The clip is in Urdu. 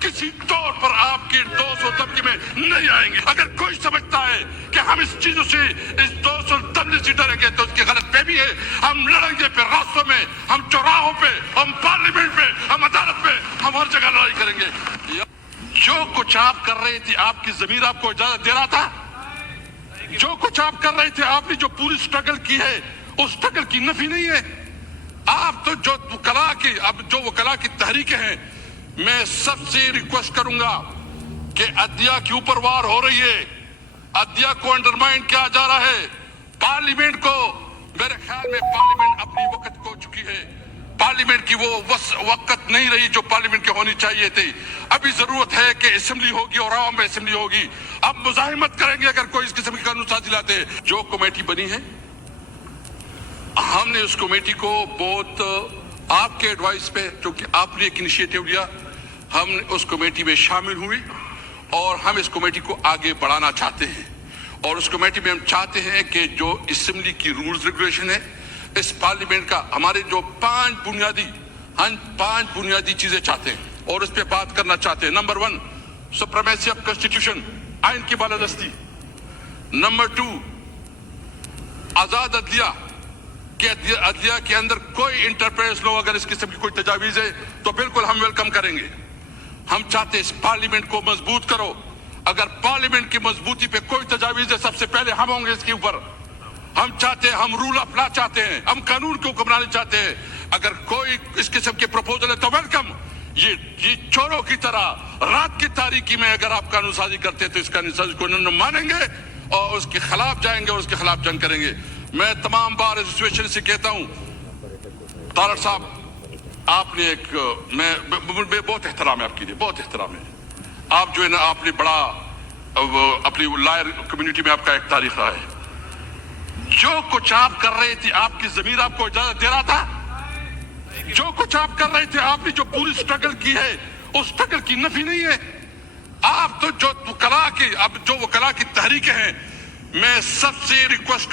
کسی طور پر آپ کی 200 طبقے میں نہیں آئیں گے. اگر کوئی سمجھتا ہے کہ ہم اس چیزوں سے اس 200 طبقے سے ڈریں گے تو اس کی غلط فہمی ہے. ہم لڑیں گے پہ راستوں میں, ہم چوراہوں پہ, ہم پارلیمنٹ پہ, ہم عدالت پہ, ہم ہر جگہ لڑائی کریں گے. جو کچھ آپ کر رہے تھے آپ کی ضمیر آپ کو اجازت دے رہا تھا؟ جو کچھ آپ کر رہے تھے, آپ نے جو پوری سٹرگل کی ہے اس سٹرگل کی نفی نہیں ہے. آپ تو جو وکلا کی تحریکیں ہیں, میں سب سے ریکویسٹ کروں گا کہ عدلیہ کے اوپر وار ہو رہی ہے, عدلیہ کو انڈرمائن کیا جا رہا ہے. پارلیمنٹ کو, میرے خیال میں پارلیمنٹ اپنی وقت کھو چکی ہے. پارلیمنٹ کی وہ وقت نہیں رہی جو پارلیمنٹ کی ہونی چاہیے تھی. ابھی ضرورت ہے کہ اسمبلی ہوگی اور عوام میں اسمبلی ہوگی. اب مزاحمت کریں گے اگر کوئی اس قسم کی قانون سازی لاتے ہیں. جو کمیٹی بنی ہے, ہم نے اس کمیٹی کو بہت آپ کے ایڈوائس پہ, چونکہ آپ نے ایک انیشیٹو لیا, ہم اس کمیٹی میں شامل ہوئی اور ہم اس کمیٹی کو آگے بڑھانا چاہتے ہیں. اور اس کمیٹی میں ہم چاہتے ہیں کہ جو اسمبلی کی رولز ریگولیشن ہے, اس پارلیمنٹ کا, ہمارے جو 5 بنیادی چیزیں چاہتے ہیں اور اس پہ بات کرنا چاہتے ہیں. نمبر 1, سپریمیسی آف کانسٹیٹیوشن, آئین کی بالادستی. نمبر 2, آزاد عدلیہ, کہ عدلیہ کے اندر کوئی انٹرپریس لو اگر اس قسم کی کوئی تجاویز ہے تو بالکل ہم ویلکم کریں گے. ہم چاہتے ہیں اس پارلیمنٹ کو مضبوط کرو. اگر پارلیمنٹ کی مضبوطی پہ کوئی تجاویز ہے سب سے پہلے ہم ہوں گے اس کے اوپر. ہم چاہتے ہیں, ہم رول آف لا چاہتے ہیں, ہم قانون کی حکمرانی چاہتے ہیں. اگر کوئی اس قسم کے پروپوزل ہے تو ویلکم. یہ چوروں کی طرح رات کی تاریکی میں اگر آپ قانون سازی کرتے ہیں تو اس قانون سازی کو نہ مانیں گے اور اس کے خلاف جائیں گے اور اس کے خلاف جنگ کریں گے. میں تمام بار ایسوسیشن سے کہتا ہوں, طارق صاحب آپ نے ایک, میں بہت احترام ہے آپ کے لیے, بہت احترام ہے. آپ جو ہے نا, آپ نے بڑا اپنی لائر کمیونٹی میں آپ کا ایک تاریخ رہا ہے. جو کچھ آپ کر رہے تھے آپ کی ضمیر آپ کو اجازت دے رہا تھا؟ جو کچھ آپ کر رہے تھے, آپ نے جو پوری سٹرگل کی ہے اس سٹرگل کی نفی نہیں ہے. آپ تو جو وکلا کی تحریکیں ہیں, میں سب سے ریکویسٹ